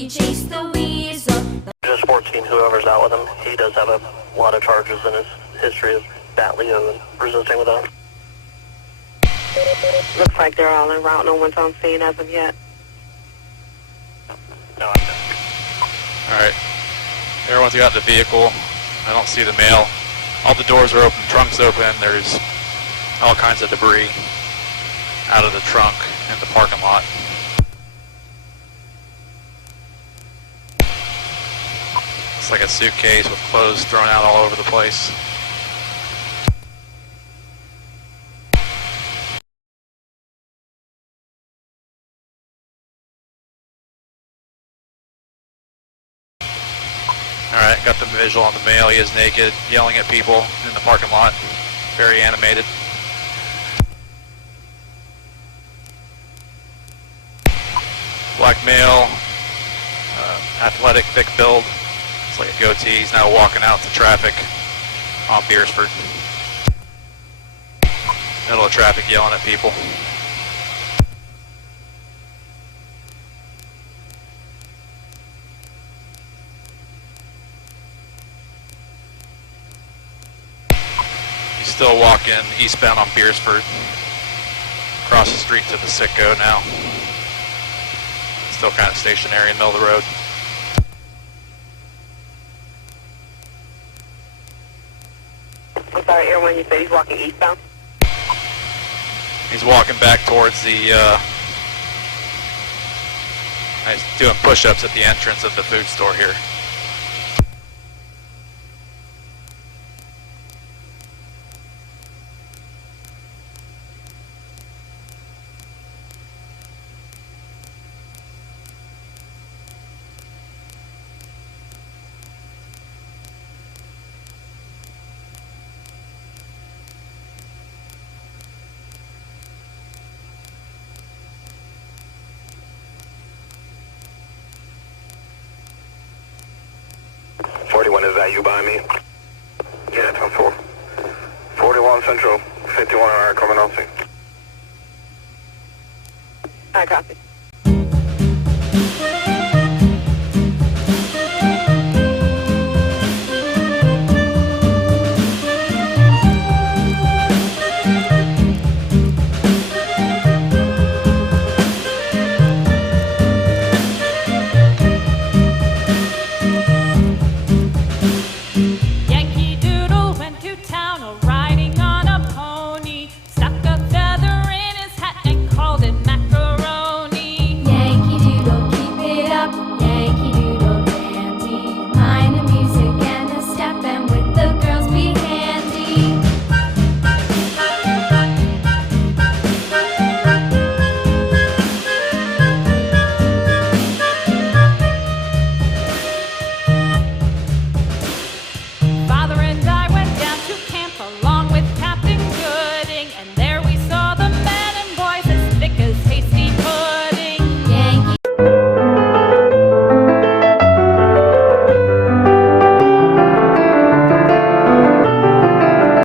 he chased the weasel. Just 14, whoever's out with him, he does have a lot of charges in his history of badly and resisting without. Looks like they're all en route. No one's on scene as of yet. No, Alright. Everyone's got the vehicle. I don't see the mail. All the doors are open, trunk's open. There's all kinds of debris out of the trunk in the parking lot. It's like a suitcase with clothes thrown out all over the place. Alright, got the visual on the male. He is naked, yelling at people in the parking lot. Very animated. Black male, athletic, thick build. It's like a goatee. He's now walking out to traffic on Beersford. Middle of traffic, yelling at people. He's still walking eastbound on Beersford. Across the street to the Sitco now. Still kind of stationary in the middle of the road. I'm sorry, Erwin, you said he's walking eastbound? He's walking back towards the, he's doing push-ups at the entrance of the food store here. Is that you by me? Yeah, 10-4. 41 Central, 51 hour coming out. I copy.